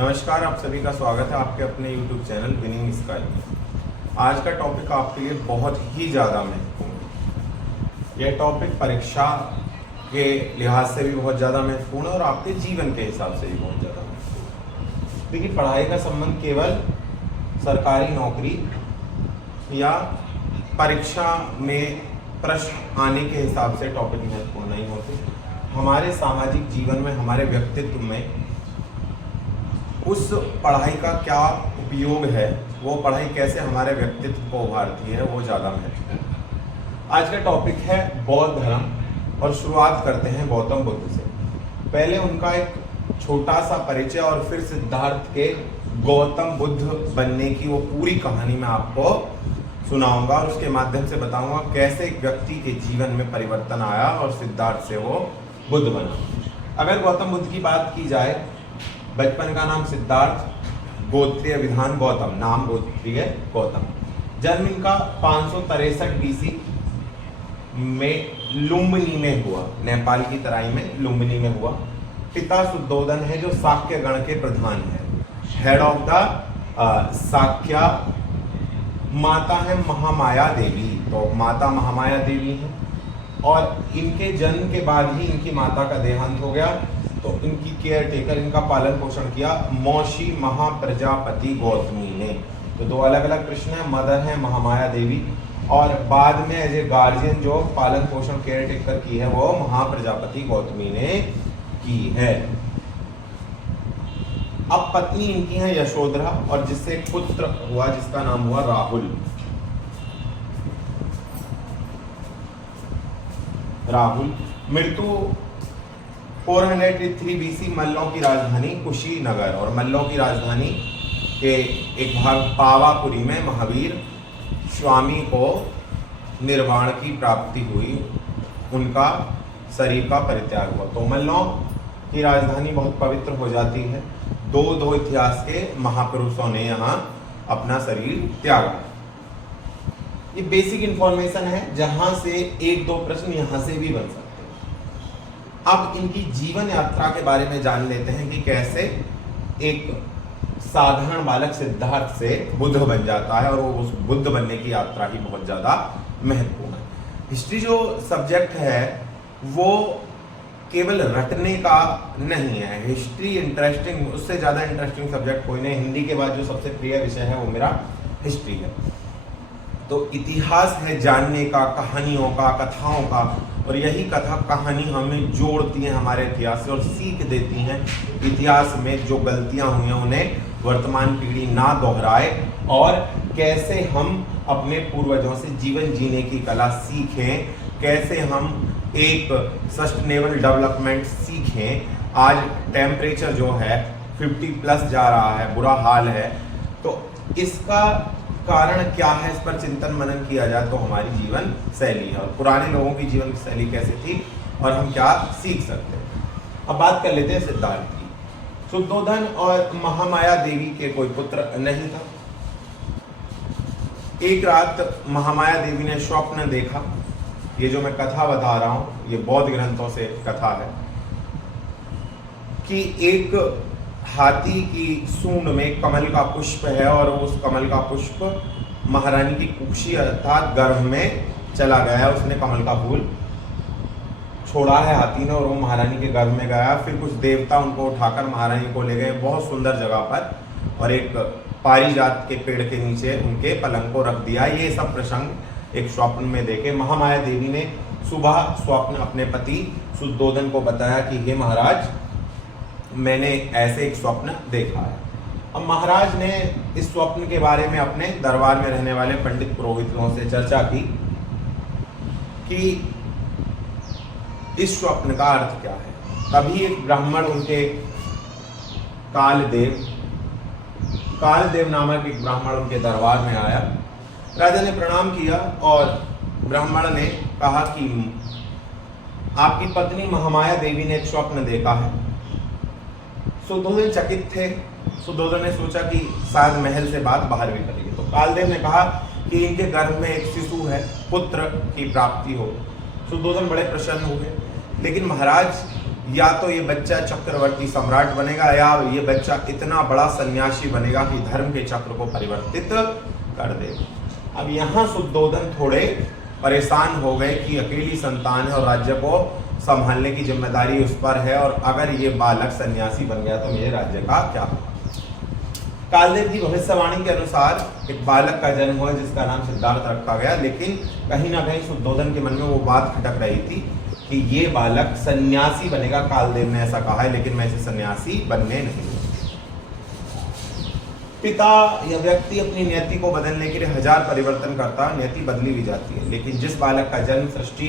नमस्कार, आप सभी का स्वागत है आपके अपने YouTube चैनल विनिंग स्काई में। आज का टॉपिक आपके लिए बहुत ही ज़्यादा महत्वपूर्ण है। यह टॉपिक परीक्षा के लिहाज से भी बहुत ज़्यादा महत्वपूर्ण है और आपके जीवन के हिसाब से भी बहुत ज़्यादा महत्वपूर्ण है। देखिए, पढ़ाई का संबंध केवल सरकारी नौकरी या परीक्षा में प्रश्न आने के हिसाब से टॉपिक महत्वपूर्ण नहीं होते। हमारे सामाजिक जीवन में, हमारे व्यक्तित्व में उस पढ़ाई का क्या उपयोग है, वो पढ़ाई कैसे हमारे व्यक्तित्व को उभारती है, वो ज़्यादा महत्वपूर्ण है। आज का टॉपिक है बौद्ध धर्म और शुरुआत करते हैं गौतम बुद्ध से। पहले उनका एक छोटा सा परिचय और फिर सिद्धार्थ के गौतम बुद्ध बनने की वो पूरी कहानी मैं आपको सुनाऊंगा और उसके माध्यम से बताऊंगा कैसे एक व्यक्ति के जीवन में परिवर्तन आया और सिद्धार्थ से वो बुद्ध बना। अगर गौतम बुद्ध की बात की जाए, बचपन का नाम सिद्धार्थ, गोत्रीय विधान गौतम, नाम गोत्रीय गौतम। जन्म इनका 563 BC में लुम्बिनी में हुआ, नेपाल की तराई में लुम्बिनी में हुआ। पिता शुद्धोधन है जो शाक्य गण के प्रधान है, हेड ऑफ द शाक्य। माता है महामाया देवी, तो माता महामाया देवी है और इनके जन्म के बाद ही इनकी माता का देहांत हो गया, तो इनकी केयर टेकर, इनका पालन पोषण किया मौशी महाप्रजापति गौतमी ने। तो दो अलग अलग कृष्ण है, मदर है महामाया देवी और बाद में एज ए गार्जियन जो पालन पोषण केयर टेकर की है वो महाप्रजापति गौतमी ने की है। अब पत्नी इनकी है यशोधरा और जिससे एक पुत्र हुआ जिसका नाम हुआ राहुल। मृत्यु 483 BC मल्लों की राजधानी कुशीनगर और मल्लों की राजधानी के एक भाग पावापुरी में महावीर स्वामी को निर्वाण की प्राप्ति हुई, उनका शरीर का परित्याग हुआ। तो मल्लों की राजधानी बहुत पवित्र हो जाती है। दो इतिहास के महापुरुषों ने यहाँ अपना शरीर त्यागा। ये बेसिक इंफॉर्मेशन है जहां से एक दो प्रश्न यहां से भी बन सकते हैं। अब इनकी जीवन यात्रा के बारे में जान लेते हैं कि कैसे एक साधारण बालक सिद्धार्थ से बुद्ध बन जाता है और वो उस बुद्ध बनने की यात्रा ही बहुत ज्यादा महत्वपूर्ण है। हिस्ट्री जो सब्जेक्ट है वो केवल रटने का नहीं है। हिस्ट्री इंटरेस्टिंग, उससे ज्यादा इंटरेस्टिंग सब्जेक्ट कोई नहीं। हिंदी के बाद जो सबसे प्रिय विषय है वो मेरा हिस्ट्री है। तो इतिहास है जानने का, कहानियों का, कथाओं का, और यही कथा कहानी हमें जोड़ती हैं हमारे इतिहास से और सीख देती हैं इतिहास में जो गलतियां हुई हैं उन्हें वर्तमान पीढ़ी ना दोहराए और कैसे हम अपने पूर्वजों से जीवन जीने की कला सीखें, कैसे हम एक सस्टेनेबल डेवलपमेंट सीखें। आज टेम्परेचर जो है 50+ जा रहा है, बुरा हाल है, तो इसका कारण क्या है, इस पर चिंतन मनन किया जाए तो हमारी जीवन शैली है और पुराने लोगों की जीवन शैली कैसे थी और हम क्या सीख सकते हैं। अब बात कर लेते हैं सिद्धार्थ की। शुद्धोधन और महामाया देवी के कोई पुत्र नहीं था। एक रात महामाया देवी ने स्वप्न देखा। ये जो मैं कथा बता रहा हूं ये बौद्ध ग्रंथों से कथा है कि एक हाथी की सूंड में कमल का पुष्प है और उस कमल का पुष्प महारानी की कुक्षी अर्थात गर्भ में चला गया। उसने कमल का फूल छोड़ा है हाथी ने और वो महारानी के गर्भ में गया। फिर कुछ देवता उनको उठाकर महारानी को ले गए बहुत सुंदर जगह पर और एक पारिजात के पेड़ के नीचे उनके पलंग को रख दिया। ये सब प्रसंग एक स्वप्न में देखे। महामाया देवी ने सुबह स्वप्न अपने पति शुद्धोधन को बताया कि हे महाराज, मैंने ऐसे एक स्वप्न देखा है। अब महाराज ने इस स्वप्न के बारे में अपने दरबार में रहने वाले पंडित पुरोहितों से चर्चा की कि इस स्वप्न का अर्थ क्या है। तभी एक ब्राह्मण उनके कालदेव नामक एक ब्राह्मण उनके दरबार में आया। राजा ने प्रणाम किया और ब्राह्मण ने कहा कि आपकी पत्नी महामाया देवी ने एक स्वप्न देखा है। शुद्धोधन चकित थे। शुद्धोधन ने सोचा कि शायद महल से बात बाहर भी करेगी। तो कालदेव ने कहा कि इनके गर्भ में एक शिशु है, पुत्र की प्राप्ति हो। शुद्धोधन बड़े प्रसन्न हुए, लेकिन महाराज या तो ये बच्चा चक्रवर्ती सम्राट बनेगा या ये बच्चा इतना बड़ा सन्यासी बनेगा कि धर्म के चक्र को परिवर्तित कर देगा। अब यहाँ शुद्धोधन थोड़े परेशान हो गए कि अकेली संतान है और राज्य को संभालने की जिम्मेदारी उस पर है, और अगर ये बालक सन्यासी बन गया तो मेरे राज्य का क्या होगा। कालदेव की भविष्यवाणी के अनुसार एक बालक का जन्म हुआ जिसका नाम सिद्धार्थ रखा गया, लेकिन कहीं ना कहीं शुद्धोधन के मन में वो बात खटक रही थी कि ये बालक सन्यासी बनेगा। कालदेव ने ऐसा कहा है, लेकिन मैं इसे सन्यासी बनने नहीं दूंगा। पिता या व्यक्ति अपनी नियति को बदलने के लिए हजार परिवर्तन करता है, नियति बदली भी जाती है, लेकिन जिस बालक का जन्म सृष्टि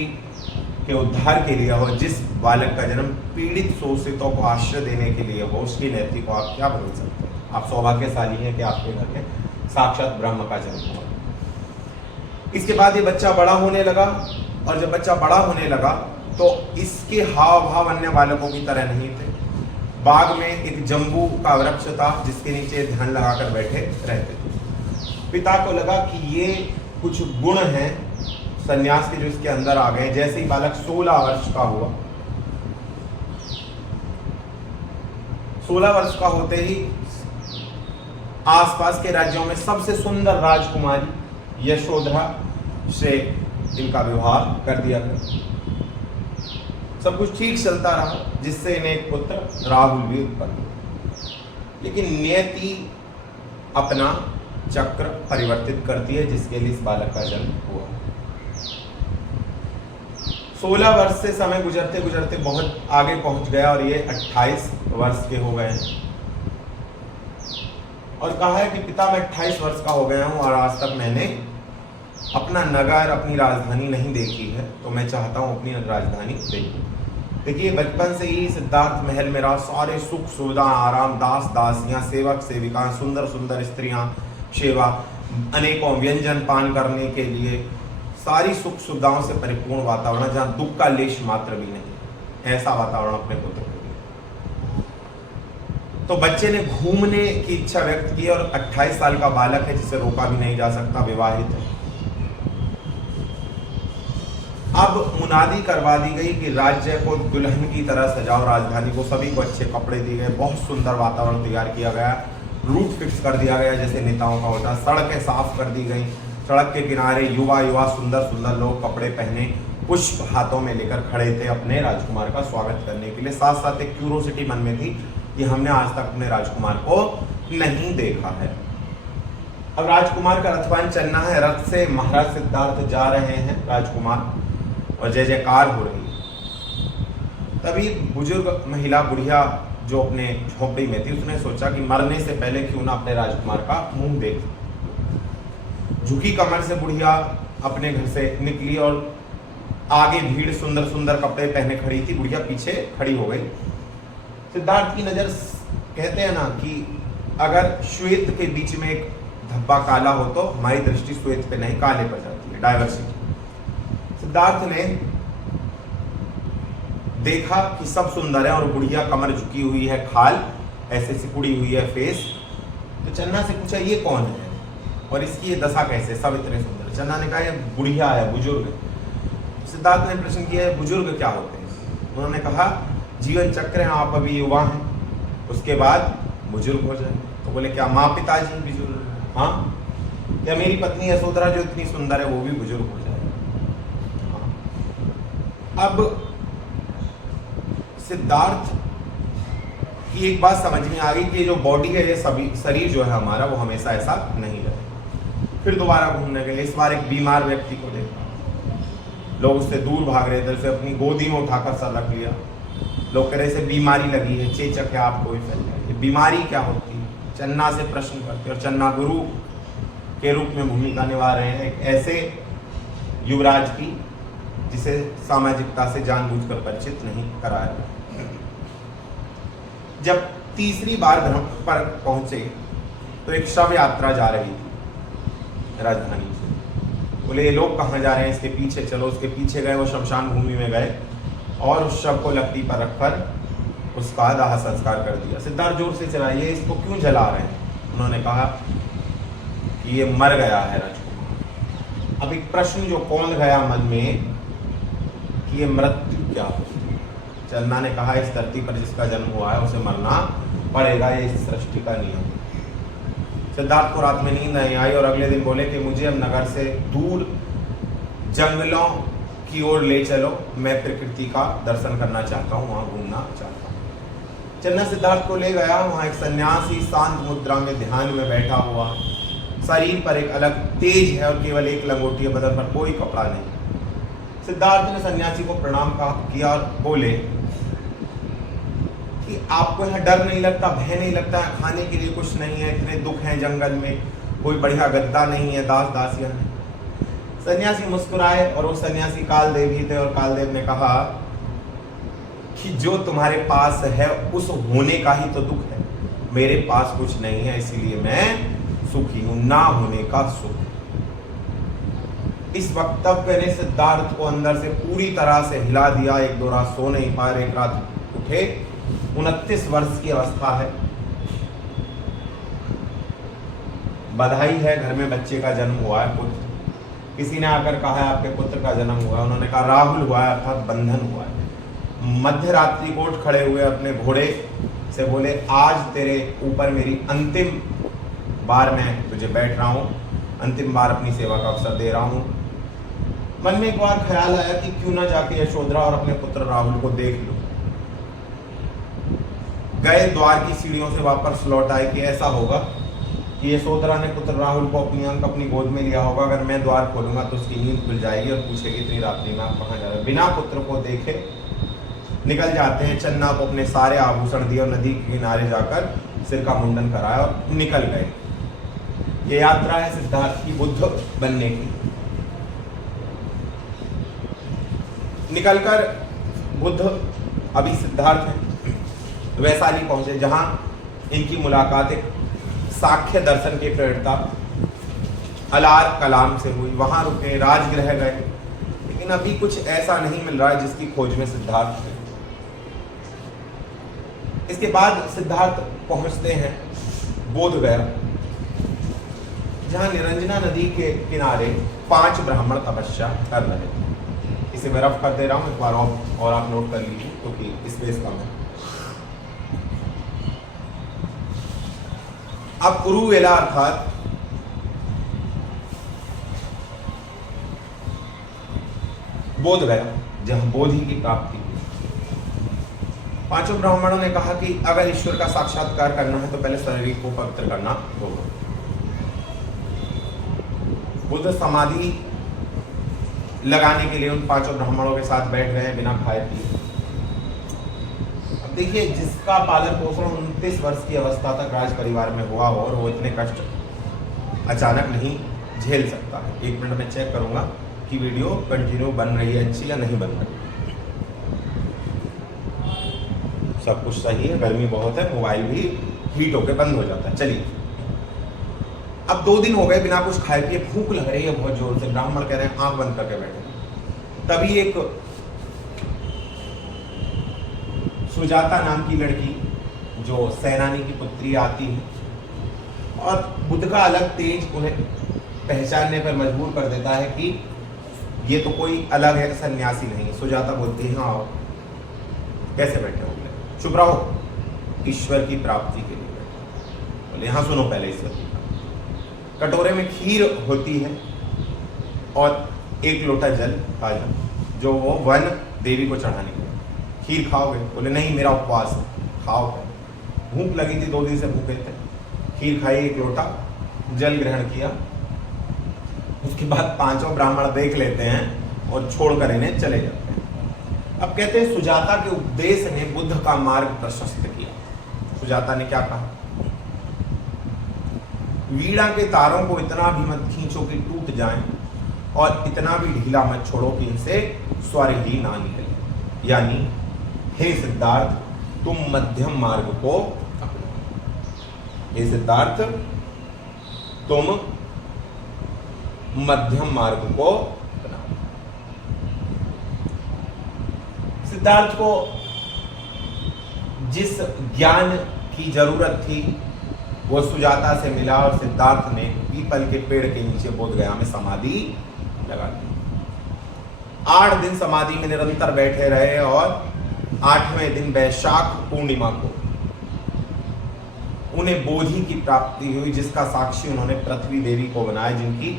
के उद्धार के लिए हो, जिस बालक का जन्म पीड़ित शोषितों को आश्रय देने के लिए हो, उसकी नियति को आप क्या बदल सकते हैं। आप सौभाग्यशाली हैं कि आपके घर में साक्षात ब्रह्म का जन्म हुआ। इसके बाद ये बच्चा बड़ा होने लगा, और जब बच्चा बड़ा होने लगा तो इसके हाव भाव अन्य बालकों की तरह नहीं थे। बाग में एक जम्बू का वृक्ष था जिसके नीचे ध्यान लगाकर बैठे रहते थे। पिता को लगा कि ये कुछ गुण हैं सन्यास के जो इसके अंदर आ गए। जैसे ही बालक 16 वर्ष का हुआ, 16 वर्ष का होते ही आसपास के राज्यों में सबसे सुंदर राजकुमारी यशोधरा से इनका विवाह कर दिया गया। सब कुछ ठीक चलता रहा, जिससे इन्हें एक पुत्र राहुल भी उत्पन्न हुआ। लेकिन नियति अपना चक्र परिवर्तित करती है, जिसके लिए इस बालक का जन्म हुआ। 16 वर्ष से समय गुजरते गुजरते बहुत आगे पहुंच गया और ये 28 वर्ष के हो गए हैं। और कहा है कि पिता, मैं 28 वर्ष का हो गया हूं और आज तक मैंने अपना नगर, अपनी राजधानी नहीं देखी है, तो मैं चाहता हूं अपनी राजधानी देखूं। देखिए, बचपन से ही सिद्धार्थ महल में रहा, सारे सुख सुविधा, आराम, दास दासियां, सेवक सेविका, सुंदर सुंदर स्त्रियां, सेवा, अनेकों व्यंजन पान करने के लिए, सारी सुख सुविधाओं से परिपूर्ण वातावरण, जहां दुख का लेश मात्र भी नहीं, ऐसा वातावरण अपने पुत्र को दिया। तो बच्चे ने घूमने की इच्छा व्यक्त की, और 28 साल का बालक है जिसे रोका भी नहीं जा सकता, विवाहित है। अब मुनादी करवा दी गई कि राज्य को दुल्हन की तरह सजाओ, राजधानी को, सभी को अच्छे कपड़े दिए गए, बहुत सुंदर वातावरण तैयार किया गया, रूट फिक्स कर दिया गया जैसे नेताओं का होता, सड़कें साफ कर दी गई, सड़क के किनारे युवा सुंदर सुंदर लोग कपड़े पहने पुष्प हाथों में लेकर खड़े थे अपने राजकुमार का स्वागत करने के लिए। साथ साथ एक क्यूरोसिटी मन में थी कि हमने आज तक अपने राजकुमार को नहीं देखा है। अब राजकुमार का रथवान चलना है, रथ से महाराज सिद्धार्थ जा रहे हैं राजकुमार, और जय जयकार हो रही है। तभी बुजुर्ग महिला बुढ़िया जो अपने झोपड़ी में थी, उसने सोचा कि मरने से पहले क्यों ना अपने राजकुमार का मुंह देख। झुकी कमर से बुढ़िया अपने घर से निकली और आगे भीड़ सुंदर सुंदर कपड़े पहने खड़ी थी, बुढ़िया पीछे खड़ी हो गई। सिद्धार्थ की नजर, कहते हैं ना कि अगर श्वेत के बीच में एक धब्बा काला हो तो हमारी दृष्टि श्वेत पे नहीं काले पर जाती है, डायवर्सिटी। सिद्धार्थ ने देखा कि सब सुंदर है और बुढ़िया कमर झुकी हुई है, खाल ऐसे सिकुड़ी हुई है फेस। तो चन्ना से पूछा ये कौन है और इसकी ये दशा कैसे, सब इतने सुंदर। चन्ना ने कहा ये बुढ़िया है, बुजुर्ग है। सिद्धार्थ ने प्रश्न किया है बुजुर्ग क्या होते हैं। उन्होंने कहा जीवन चक्र है, आप अभी युवा हैं, उसके बाद बुजुर्ग हो जाए। तो बोले क्या माँ पिताजी बुजुर्ग? हाँ। क्या मेरी पत्नी यशोधरा जो इतनी सुंदर है वो भी बुजुर्ग हो जाए? हाँ। अब सिद्धार्थ की एक बात समझ में आ गई कि जो बॉडी है, ये सभी शरीर जो है हमारा, वो हमेशा ऐसा नहीं रहे। फिर दोबारा घूमने गए, इस बार एक बीमार व्यक्ति को देखा, लोग उससे दूर भाग रहे थे, उसे अपनी गोदी में उठाकर सर रख लिया। लोग कह रहे से बीमारी लगी है, चेचक है, आपको फैल जाए, ये बीमारी क्या होती है? चन्ना से प्रश्न करते, और चन्ना गुरु के रूप में भूमिका निभा रहे हैं एक ऐसे युवराज की जिसे सामाजिकता से जानबूझकर परिचित नहीं कराया। जब तीसरी बार धर्म पर पहुंचे तो एक शव यात्रा जा रही थी राजधानी से। बोले ये लोग कहाँ जा रहे हैं, इसके पीछे चलो। उसके पीछे गए, वो शमशान भूमि में गए और उस शव को लकड़ी पर रखकर उसका दाह संस्कार कर दिया। सिद्धार्थ जोर से चलाइए, इसको क्यों जला रहे हैं? उन्होंने कहा कि ये मर गया है राजकुमार। अब एक प्रश्न जो कौन गया मन में कि ये मृत्यु क्या होती है? चन्ना ने कहा, इस धरती पर जिसका जन्म हुआ है उसे मरना पड़ेगा, ये इस सृष्टि का नियम। सिद्धार्थ को रात में नींद नहीं आई और अगले दिन बोले कि मुझे अब नगर से दूर जंगलों की ओर ले चलो, मैं प्रकृति का दर्शन करना चाहता हूँ, वहां घूमना चाहता हूँ। चन्ना सिद्धार्थ को ले गया। वहां एक सन्यासी शांत मुद्रा में ध्यान में बैठा हुआ, शरीर पर एक अलग तेज है और केवल एक लंगोटी है, बदन पर कोई कपड़ा नहीं। सिद्धार्थ ने सन्यासी को प्रणाम किया और बोले कि आपको यहाँ डर नहीं लगता, भय नहीं लगता है, खाने के लिए कुछ नहीं है, इतने दुख हैं जंगल में, कोई बढ़िया गद्दा नहीं है, दास दासियां हैं। सन्यासी मुस्कुराए और वो सन्यासी कालदेव ही थे और कालदेव ने कहा कि जो तुम्हारे पास है उस होने का ही तो दुख है, मेरे पास कुछ नहीं है इसीलिए मैं सुखी हूं, ना होने का सुख। इस वक्तव्य ने सिद्धार्थ को अंदर से पूरी तरह से हिला दिया। एक दो रात सो नहीं पाए, एक रात उठे। 29 वर्ष की अवस्था है, बधाई है, घर में बच्चे का जन्म हुआ है, पुत्र। किसी ने आकर कहा है आपके पुत्र का जन्म हुआ है, उन्होंने कहा राहुल हुआ है, अर्थात बंधन हुआ है। मध्य रात्रि को उठ खड़े हुए अपने घोड़े से बोले, आज तेरे ऊपर मेरी अंतिम बार मैं तुझे बैठ रहा हूं, अंतिम बार अपनी सेवा का अवसर दे रहा हूं। मन में एक बार ख्याल आया कि क्यों ना जाके यशोधरा और अपने पुत्र राहुल को देख लूं। गए, द्वार की सीढ़ियों से वापस लौट आए कि ऐसा होगा कि यशोधरा ने पुत्र राहुल को अपनी गोद में लिया होगा, अगर मैं द्वार खोलूंगा तो उसकी नींद खुल जाएगी और पूछेगी इतनी रात्रि में आप कहाँ जा रहे हैं। बिना पुत्र को देखे निकल जाते हैं। चन्ना को अपने सारे आभूषण दिए और नदी के किनारे जाकर सिर का मुंडन कराया और निकल गए। ये यात्रा है सिद्धार्थ की बुद्ध बनने की। निकलकर बुद्ध अभी सिद्धार्थ है वैशाली पहुंचे, जहां इनकी मुलाकात एक साक्ष्य दर्शन के प्रेरणा अलार कलाम से हुई। वहां रुके, राजगृह गए, लेकिन अभी कुछ ऐसा नहीं मिल रहा है जिसकी खोज में सिद्धार्थ है। इसके बाद सिद्धार्थ पहुंचते हैं बोधगया, जहां निरंजना नदी के किनारे 5 ब्राह्मण तपस्या कर रहे थे। इसे मैं रफ कर दे रहा हूं, एक बार और आप नोट कर लीजिए क्योंकि स्पेस कम है। अब कुरुवेला अर्थात बोधगया, जहां बोधि की प्राप्ति हुई। 5 ब्राह्मणों ने कहा कि अगर ईश्वर का साक्षात्कार करना है तो पहले शरीर को पवित्र करना होगा। बुद्ध समाधि लगाने के लिए उन 5 ब्राह्मणों के साथ बैठ गए बिना खाए पिए। अब देखिए, जिसका पालन पोषण 29 वर्ष की अवस्था तक राज परिवार में हुआ हो और वो इतने कष्ट अचानक नहीं झेल सकता है। 1 मिनट में चेक करूंगा कि वीडियो कंटिन्यू बन रही है अच्छी या नहीं बन रही। सब कुछ सही है, गर्मी बहुत है, मोबाइल भी हीट होकर बंद हो जाता है। चलिए, अब 2 दिन हो गए बिना कुछ खाए पिए, भूख लग रही है बहुत जोर से। ब्राह्मण कह रहे हैं आंख बंद करके बैठे। तभी एक सुजाता नाम की लड़की जो सेनानी की पुत्री आती है और बुद्ध का अलग तेज उन्हें पहचानने पर मजबूर कर देता है कि ये तो कोई अलग है, सन्यासी नहीं है। सुजाता बोलती है हाँ, कैसे बैठे हो? चुप रहो, ईश्वर की प्राप्ति के लिए बैठे। बोले हाँ सुनो पहले ईश्वर की। कटोरे में खीर होती है और 1 लोटा जल ताजा, जो वो वन देवी को चढ़ाने के। खीर खाओगे? बोले नहीं, मेरा उपवास है। खाओ। भूख लगी थी, 2 दिन से भूखे थे। खीर खाई, 1 लोटा जल ग्रहण किया। उसके बाद 5 ब्राह्मण देख लेते हैं और छोड़कर इन्हें चले जाते हैं। अब कहते हैं सुजाता के उपदेश ने बुद्ध का मार्ग प्रशस्त किया। सुजाता ने क्या कहा? वीणा के तारों को इतना भी मत खींचो कि टूट जाएं और इतना भी ढीला मत छोड़ो कि इनसे स्वर ही ना निकले। यानी हे सिद्धार्थ, तुम मध्यम मार्ग को अपनाओ। हे सिद्धार्थ, तुम मध्यम मार्ग को अपनाओ। सिद्धार्थ को जिस ज्ञान की जरूरत थी वो सुजाता से मिला और सिद्धार्थ ने पीपल के पेड़ के नीचे बोधगया में समाधि लगा दी। 8 दिन समाधि में निरंतर बैठे रहे और 8वें दिन वैशाख पूर्णिमा को उन्हें बोधि की प्राप्ति हुई, जिसका साक्षी उन्होंने पृथ्वी देवी को बनाया, जिनकी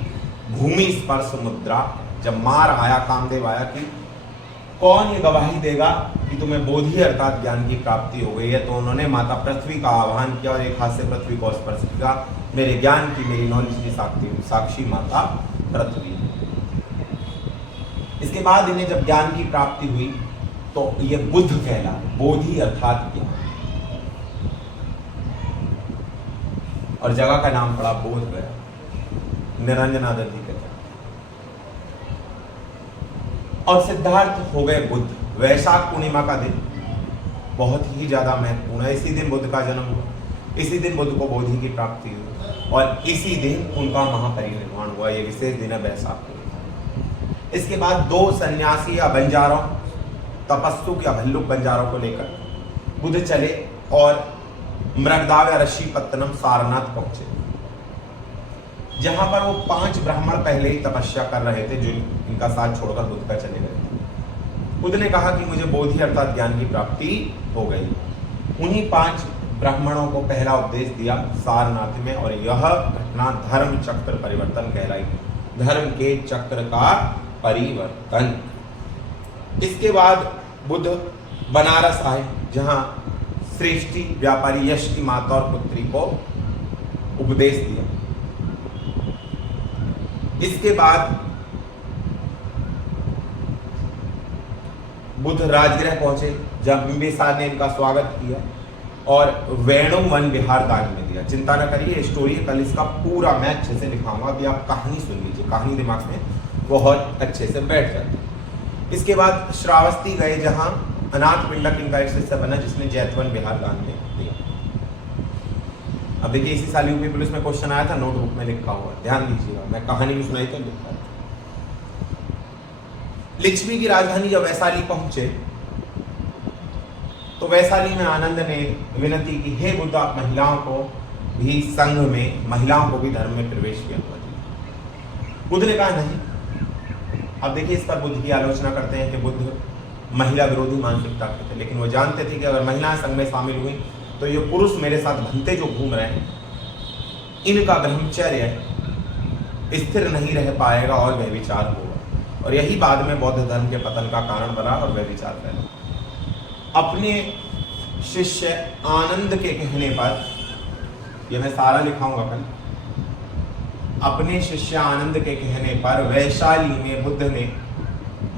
भूमि स्पर्श मुद्रा। जब मार आया, कामदेव आया कि कौन ये गवाही देगा कि तुम्हें बोधि अर्थात ज्ञान की प्राप्ति हो गई है, तो उन्होंने माता पृथ्वी का आह्वान किया और एक हाथ से पृथ्वी को स्पर्श किया। मेरे ज्ञान की, मेरी नॉलेज की साक्षी माता पृथ्वी। इसके बाद इन्हें जब ज्ञान की प्राप्ति हुई तो ये बुद्ध कहला, बोधि अर्थात ज्ञान, और जगह का नाम पड़ा बोध गया, निरंजना नदी के तट। और सिद्धार्थ हो गए बुद्ध। वैशाख पूर्णिमा का दिन बहुत ही ज्यादा महत्वपूर्ण है। इसी दिन बुद्ध का जन्म हुआ, इसी दिन बुद्ध को बोधि की प्राप्ति हुई और इसी दिन उनका महापरिनिर्वाण हुआ। ये विशेष दिन है वैशाख पूर्णिमा। इसके बाद 2 सन्यासी या बंजारों, तपस्सुक या भल्लुक बंजारों को लेकर बुद्ध चले और मृगदाव या ऋषिपत्तनम सारनाथ पहुंचे, जहां पर वो 5 ब्राह्मण पहले ही तपस्या कर रहे थे, जो इनका साथ छोड़कर बुद्ध का चले गए। बुद्ध ने कहा कि मुझे बोधि अर्थात ज्ञान की प्राप्ति हो गई। उन्हीं 5 ब्राह्मणों को पहला उपदेश दिया सारनाथ में, और यह घटना धर्म चक्र परिवर्तन कहलाई, धर्म के चक्र का परिवर्तन। इसके बाद बुद्ध बनारस आए, जहां श्रेष्ठी व्यापारी यश की माता और पुत्री को उपदेश दिया। इसके बाद बुद्ध राजगृह पहुंचे, जब बिंबिसार ने इनका स्वागत किया और वेणु वन विहार दान में दिया। चिंता न करिए, स्टोरी कल इसका पूरा मैं अच्छे से दिखाऊंगा, अभी आप कहानी सुन लीजिए, कहानी दिमाग में बहुत अच्छे से बैठ जाती है। इसके बाद श्रावस्ती गए, जहां अनाथ पिंडक इनका एक शिष्य बना, जिसने जैतवन विहार दान में दिया। अब देखिए, इसी साल यूपी पुलिस में क्वेश्चन आया था, नोटबुक में लिखा हुआ, ध्यान दीजिएगा, मैं कहानी भी सुनाई तो लिखा। लिच्छवी की राजधानी जब वैशाली पहुंचे तो वैशाली में आनंद ने विनती की, हे बुद्ध, आप महिलाओं को भी संघ में, महिलाओं को भी धर्म में प्रवेश की अनुमति। बुद्ध ने कहा नहीं। अब देखिए, इस पर बुद्ध की आलोचना करते हैं कि बुद्ध महिला विरोधी मानसिकता के थे, लेकिन वो जानते थे कि अगर महिलाएं संघ में शामिल हुई तो ये पुरुष मेरे साथ भंते जो घूम रहे हैं, इनका ब्रह्मचर्य स्थिर नहीं रह पाएगा और व्यभिचार होगा, और यही बाद में बौद्ध धर्म के पतन का कारण बना और व्यभिचार फैला। अपने शिष्य आनंद के कहने पर, यह मैं सारा लिखाऊंगा कल, अपने शिष्य आनंद के कहने पर वैशाली में बुद्ध ने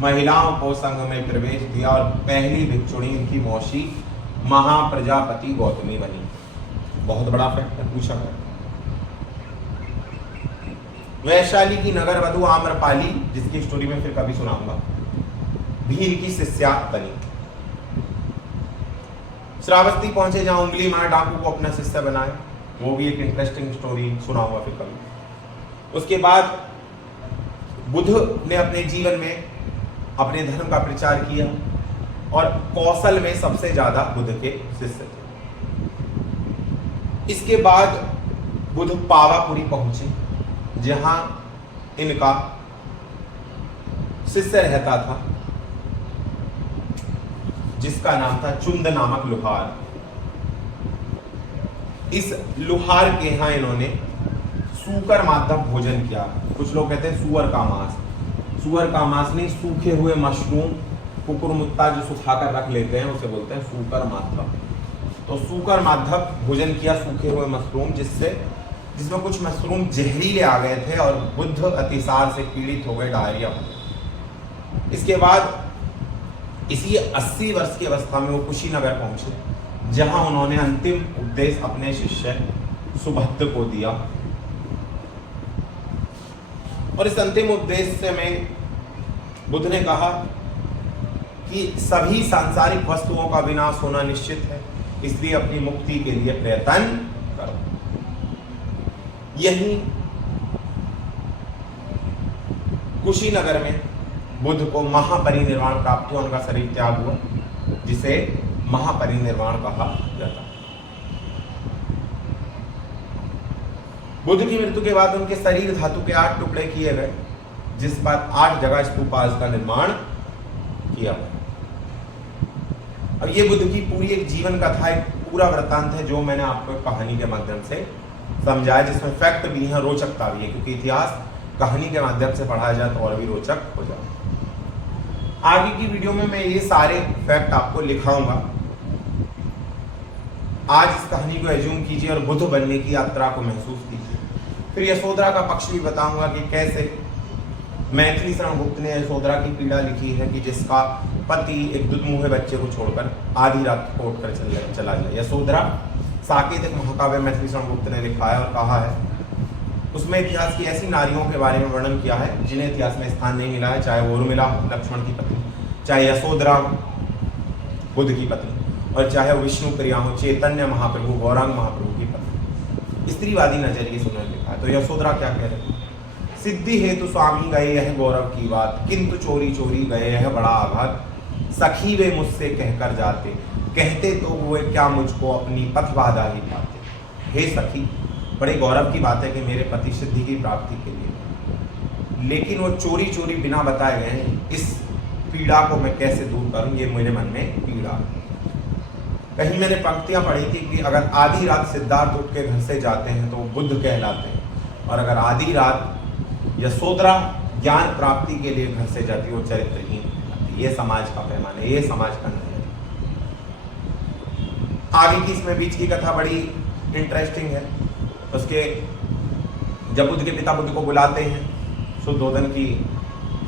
महिलाओं को संघ में प्रवेश दिया और पहली भिक्षुणी इनकी मौसी महाप्रजापति गौतमी बनी। बहुत बड़ा फैक्ट है, पूछा गया। वैशाली की नगर वधु आम्रपाली, जिसकी स्टोरी में फिर कभी सुनाऊंगा, भील की शिष्या बनी। श्रावस्ती पहुंचे, जहां उंगली मार डाकू को अपना शिष्य बनाए, वो भी एक इंटरेस्टिंग स्टोरी सुनाऊंगा फिर कभी। उसके बाद बुद्ध ने अपने जीवन में अपने धर्म का प्रचार किया और कौशल में सबसे ज्यादा बुद्ध के शिष्य थे। इसके बाद बुद्ध पावापुरी पहुंचे, जहां इनका शिष्य रहता था, जिसका नाम था चुंद नामक लुहार। इस लुहार के यहां इन्होंने सूकर माध्यम भोजन किया। कुछ लोग कहते हैं सुअर का मांस, सुअर का मांस नहीं, सूखे हुए मशरूम, कुकुरमुत्ता जो सुखाकर रख लेते हैं उसे बोलते हैं सूकर माध्यम। तो सूकर माध्यम भोजन किया, सूखे हुए मशरूम, जिसमें कुछ मशरूम जहरीले आ गए थे और बुद्ध अतिसार से पीड़ित हो गए, डायरिया हो गया। इसके बाद इसी 80 वर्ष की अवस्था में वो कुशीनगर पहुंचे, जहां उन्होंने अंतिम उपदेश अपने शिष्य सुभद्र को दिया। और इस अंतिम उपदेश में बुद्ध ने कहा कि सभी सांसारिक वस्तुओं का विनाश होना निश्चित है, इसलिए अपनी मुक्ति के लिए प्रयत्न करो। यही कुशीनगर में बुद्ध को महापरिनिर्वाण प्राप्त हुआ, उनका शरीर त्याग हुआ, जिसे महापरिनिर्वाण कहा जाता है। बुद्ध की मृत्यु के बाद उनके शरीर धातु के 8 टुकड़े किए गए, जिस पर 8 जगह स्तूपास का निर्माण किया। अब ये बुद्ध की पूरी एक जीवन कथा, एक पूरा वृत्तांत है जो मैंने आपको कहानी के माध्यम से समझाया, जिसमें फैक्ट भी है, रोचकता भी है, क्योंकि इतिहास कहानी के माध्यम से पढ़ाया जाए तो और भी रोचक हो जाए। आगे की वीडियो में मैं ये सारे फैक्ट आपको लिखाऊंगा। आज इस कहानी को एज्यूम कीजिए और बुद्ध बनने की यात्रा को महसूस कीजिए। फिर यशोधरा का पक्ष भी बताऊंगा कि कैसे मैथिली शरण गुप्त ने यशोधरा की पीड़ा लिखी है कि जिसका पति एक दुधमुहे बच्चे को छोड़कर आधी रात को उठकर चला जाए। यशोधरा साकेत एक महाकाव्य मैथिली शरण गुप्त ने लिखा है और कहा है, उसमें इतिहास की ऐसी नारियों के बारे में वर्णन किया है जिन्हें इतिहास में स्थान नहीं मिला है, चाहे वो उर्मिला हो लक्ष्मण की पत्नी, चाहे यशोधरा बुद्ध की पत्नी, और चाहे वो विष्णु प्रिया हो चैतन्य महाप्रभु गौरांग महाप्रभु की पत्नी। स्त्रीवादी नजरिए से उन्होंने लिखा है। तो यशोधरा क्या कह रहे हैं, सिद्धि हेतु स्वामी गए यह गौरव की बात, किंतु चोरी चोरी गए यह बड़ा आघात, सखी वे मुझसे कहकर जाते, कहते तो वो क्या मुझको अपनी पथ बाधा ही पाते। हे सखी, बड़े गौरव की बात है कि मेरे पति सिद्धि की प्राप्ति के लिए, लेकिन वो चोरी चोरी बिना बताए गए हैं। इस पीड़ा को मैं कैसे दूर करूं, ये मेरे मन में पीड़ा है। कहीं मैंने पंक्तियां पढ़ी थी कि अगर आधी रात सिद्धार्थ उठ के घर से जाते हैं तो वो बुद्ध कहलाते हैं, और अगर आधी रात यशोधरा ज्ञान प्राप्ति के लिए घर से जाती है वो चरित्रहीन। ये समाज का पैमाना, ये समाज का नजरिया। आगे की इसमें बीच की कथा बड़ी इंटरेस्टिंग है। उसके जब बुद्ध के पिता बुद्ध को बुलाते हैं शुद्धोधन की,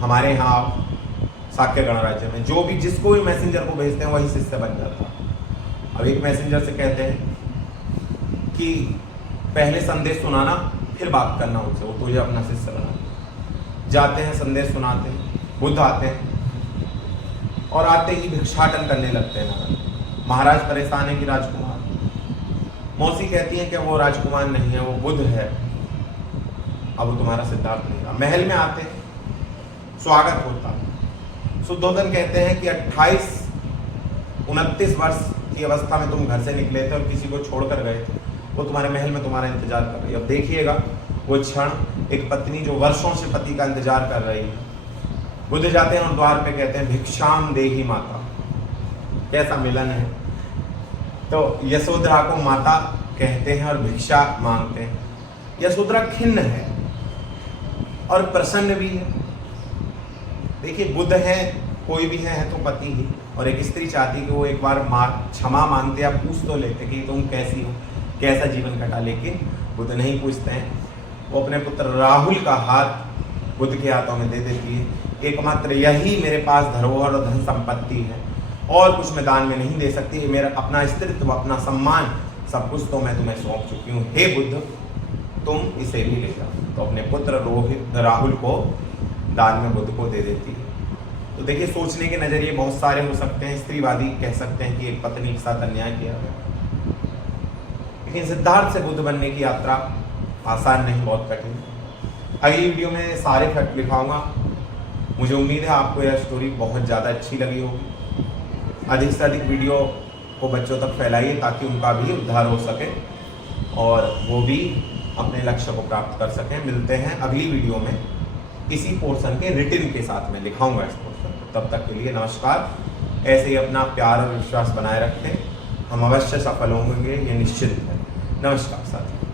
हमारे यहाँ शाक्य गणराज्य में जो भी जिसको भी मैसेंजर को भेजते हैं वही शिष्य बन जाता। अब एक मैसेंजर से कहते हैं कि पहले संदेश सुनाना फिर बात करना उनसे, वो तुझे अपना शिष्य बना। जाते हैं, संदेश सुनाते हैं, बुद्ध आते हैं और आते ही भिक्षाटन करने लगते हैं नगर। महाराज परेशान है कि राजकुमार, मौसी कहती है कि वो राजकुमार नहीं है, वो बुद्ध है, अब वो तुम्हारा सिद्धार्थ नहीं रहा। महल में आते हैं, स्वागत होता है। शुद्धोधन कहते हैं कि 29 वर्ष की अवस्था में तुम घर से निकले थे और किसी को छोड़कर गए थे, वो तुम्हारे महल में तुम्हारा इंतजार कर रही है। अब देखिएगा वो क्षण, एक पत्नी जो वर्षों से पति का इंतजार कर रही है। बुद्ध जाते हैं और द्वार पे कहते हैं भिक्षाम देही माता। कैसा मिलन है। तो यशोधरा को माता कहते हैं और भिक्षा मांगते हैं। यशोधरा खिन्न है और प्रसन्न भी है। देखिए बुद्ध है, कोई भी है तो पति ही, और एक स्त्री चाहती कि वो एक बार क्षमा मांगते या पूछ तो लेते कि तुम कैसी हो, कैसा जीवन कटा, लेकिन बुद्ध नहीं पूछते हैं। वो अपने पुत्र राहुल का हाथ बुद्ध के हाथों में दे देती है। एकमात्र यही मेरे पास धरोहर और धन संपत्ति है, और कुछ मैं दान में नहीं दे सकती। मेरा अपना अस्तित्व, अपना सम्मान, सब कुछ तो मैं तुम्हें सौंप चुकी हूँ। हे बुद्ध, तुम इसे भी ले जाओ। तो अपने पुत्र राहुल को दान में बुद्ध को दे देती है। तो देखिए सोचने के नजरिए बहुत सारे हो सकते हैं। स्त्रीवादी कह सकते हैं कि एक पत्नी के साथ अन्याय किया गया, लेकिन सिद्धार्थ से बुद्ध बनने की यात्रा आसान नहीं, बहुत कठिन। अगली वीडियो में सारे फैक्ट लिखाऊंगा। मुझे उम्मीद है आपको यह स्टोरी बहुत ज़्यादा अच्छी लगी होगी। अधिक से अधिक वीडियो को बच्चों तक फैलाइए ताकि उनका भी उद्धार हो सके और वो भी अपने लक्ष्य को प्राप्त कर सकें। मिलते हैं अगली वीडियो में इसी पोर्शन के रिटिन के साथ में लिखाऊंगा इस पोर्शन को। तब तक के लिए नमस्कार। ऐसे ही अपना प्यार और विश्वास बनाए रखें, हम अवश्य सफल होंगे, ये निश्चित है। नमस्कार साथियों।